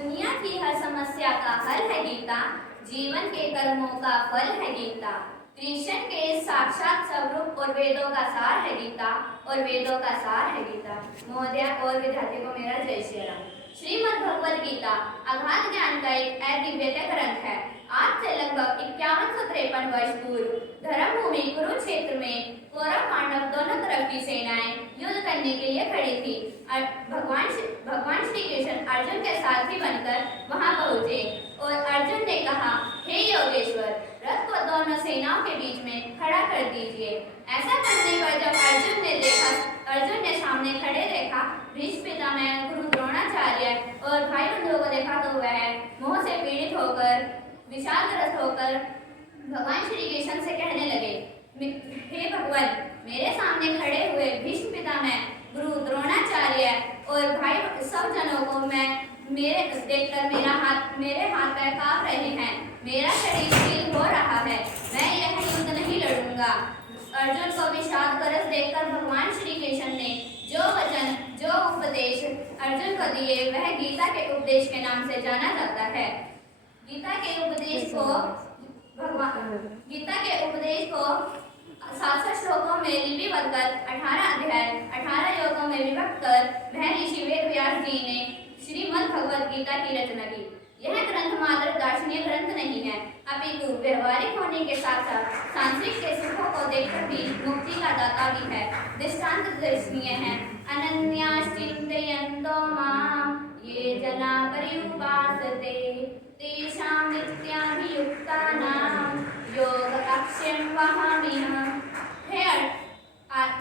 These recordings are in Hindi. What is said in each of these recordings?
दुनिया की हर समस्या का हल है गीता, जीवन के कर्मों का फल है गीता। कृष्ण के साक्षात स्वरूप और वेदों का सार है गीता, और वेदों का सार है गीता। महोदय और विद्यार्थियों को मेरा जय श्री राम। श्रीमद् भगवद गीता अगाध ज्ञान का एक अद्वितीय ग्रंथ है। आज से लगभग 5153 वर्ष पूर्व धर्मभूमि कुरुक्षेत्र में कौरव पांडव दोनों तरफ की सेनाएं युद्ध करने के लिए खड़ी थी। भगवान श्री कृष्ण अर्जुन के साथी बनकर वहां पहुंचे और अर्जुन ने कहा, हे योगेश्वर, रथ को दोनों सेनाओं के बीच में खड़ा कर दीजिए। ऐसा करने पर जब अर्जुन ने सामने खड़े देखा भीष्म पितामह, गुरु द्रोणाचार्य और भाई बंधुओं को देखा तो वह मोह से पीड़ित होकर विषादग्रस्त होकर भगवान श्री कृष्ण से कहने लगे, हे भगवान, मेरे सामने खड़े हुए भीष्म पितामह, गुरु द्रोणाचार्य और भाई सब जनों को देखकर मेरे हाथ पैर कांप रहे हैं, मेरा शरीर शील हो रहा है, मैं यह युद्ध नहीं लड़ूंगा। अर्जुन को विषादग्रस्त देखकर भगवान श्री कृष्ण ने जो वचन, जो उपदेश अर्जुन को दिए वह गीता के उपदेश के नाम से जाना जाता है। गीता के उपदेश को 67 श्लोकों में लिपिबद्ध कर 18 अध्याय 18 योगों में विभक्त कर वह ऋषि वेदव्यास जी ने श्रीमद् भगवद गीता की रचना की। यह ग्रंथ मात्र दार्शनिक ग्रंथ नहीं है, अपितु व्यवहारिक होने के साथ साथ सांसारिक के सुखों को देखकर भी मुक्ति का दाता भी है। दृष्टांत दर्शनीय है। अनन्याश्चिन्तयन्तो मां ये जना पर्युपासते तेषां नित्याभियुक्तानां योगक्षेमं वहाम्यहम्।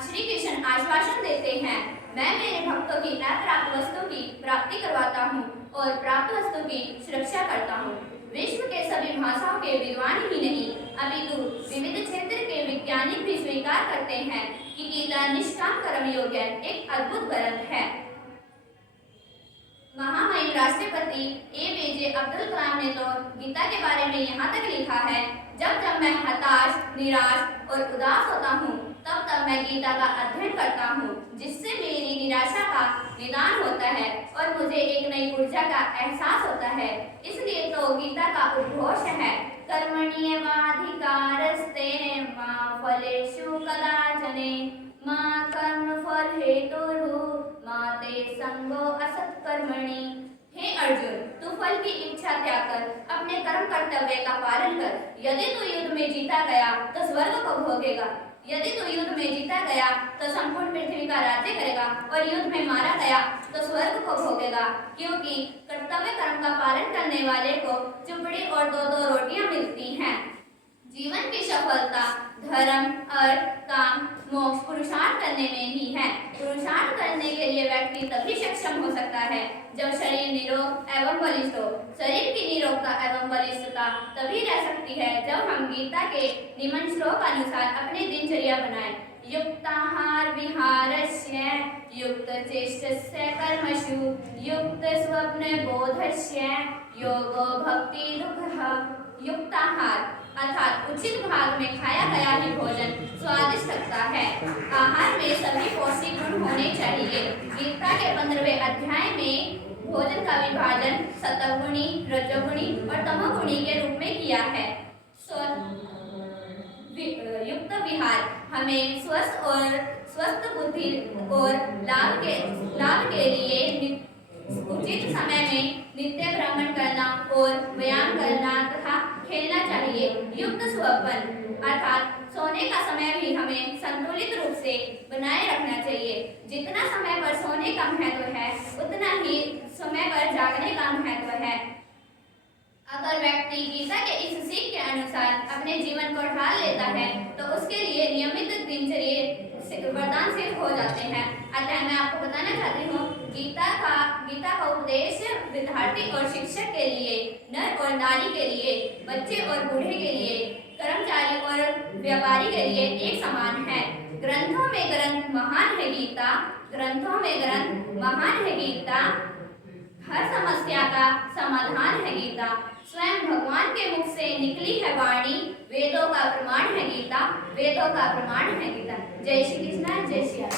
श्री कृष्ण आश्वासन देते हैं, मैं मेरे भक्तों की अप्राप्त वस्तु की प्राप्ति करवाता हूँ और प्राप्त वस्तु की सुरक्षा करता हूँ। विश्व के सभी भाषाओं के विद्वान ही नहीं, अपितु विविध क्षेत्र के वैज्ञानिक भी स्वीकार करते हैं कि गीता निष्काम कर्म योग्य एक अद्भुत ग्रंथ है। महामहिम राष्ट्रपति APJ अब्दुल कलाम ने तो गीता के बारे में यहाँ तक लिखा है, जब जब मैं हताश, निराश और उदास होता हूँ तब तब मैं गीता का अध्ययन करता हूँ, जिससे मेरी निराशा का निदान होता है और मुझे एक नई ऊर्जा का एहसास होता है। इसलिए तो गीता का उद्घोष है, कर्मण्येवाधिकारस्ते मा फलेषु कदाचन मा कर्मफल हेतुर्भुः मा ते संगो असत्कर्मणि। हे अर्जुन, तू फल की इच्छा त्याग कर अपने कर्म कर्तव्य का पालन कर। यदि तू युद्ध में जीता गया तो स्वर्ग को भोगेगा, यदि तू युद्ध में जीता गया तो संपूर्ण पृथ्वी का राज्य करेगा, और युद्ध में मारा गया तो स्वर्ग को भोगेगा, क्योंकि कर्तव्य कर्म का पालन करने वाले को चुपड़ी और दो दो रोटियां मिलती हैं। जीवन की सफलता धर्म, अर्थ, काम, मोक्ष पुरुषार्थ करने में ही है। पुरुषार्थ करने के लिए व्यक्ति तभी सक्षम हो सकता है जब शरीर निरोग एवं बलिष्ठ हो। शरीर की निरोगता एवं बलिष्ठता तभी रह सकती है जब हम गीता के निम्न श्लोक अनुसार अपनी दिनचर्या बनाएं। युक्ताहार विहारस्य युक्तचेष्टस्य कर्मसु युक्त स्वप्न बोधस्य योगो भक्ति दुःखः। युक्ताहार अर्थात उचित भाग में खाया गया ही भोजन स्वादिष्ट लगता है। आहार में सभी पौष्टिक गुण होने चाहिए। गीता के 15वें अध्याय में भोजन का विभाजन सत्वगुणी, रजोगुणी और तमोगुणी के रूप में किया है। युक्त विहार हमें स्वस्थ बुद्धि और लाभ के लिए उचित समय में नित्य भ्रमण करना और व्यायाम करना तथा खेलना चाहिए। युक्त स्वपन अर्थात सोने का समय भी हमें संतुलित रूप से बनाए रखना चाहिए। जितना समय पर सोने का महत्व है उतना ही समय पर जागने का महत्व है। अगर व्यक्ति गीता के इस सीख के अनुसार अपने जीवन को ढाल लेता है तो उसके लिए नियमित दिनचर्या वरदान सिद्ध हो जाते हैं। अतः मैं आपको बताना चाहती हूँ, गीता का उपदेश विद्यार्थी और शिक्षक के लिए, नर और नारी के लिए, बच्चे और बूढ़े के लिए, कर्मचारी और व्यापारी के लिए एक समान है। ग्रंथों में ग्रंथ महान है गीता, ग्रंथों में ग्रंथ महान है गीता, हर समस्या का समाधान है गीता। स्वयं भगवान के मुख से निकली है वाणी, वेदों का प्रमाण है गीता, वेदों का प्रमाण है गीता। जय श्री कृष्ण, जय श्री राम।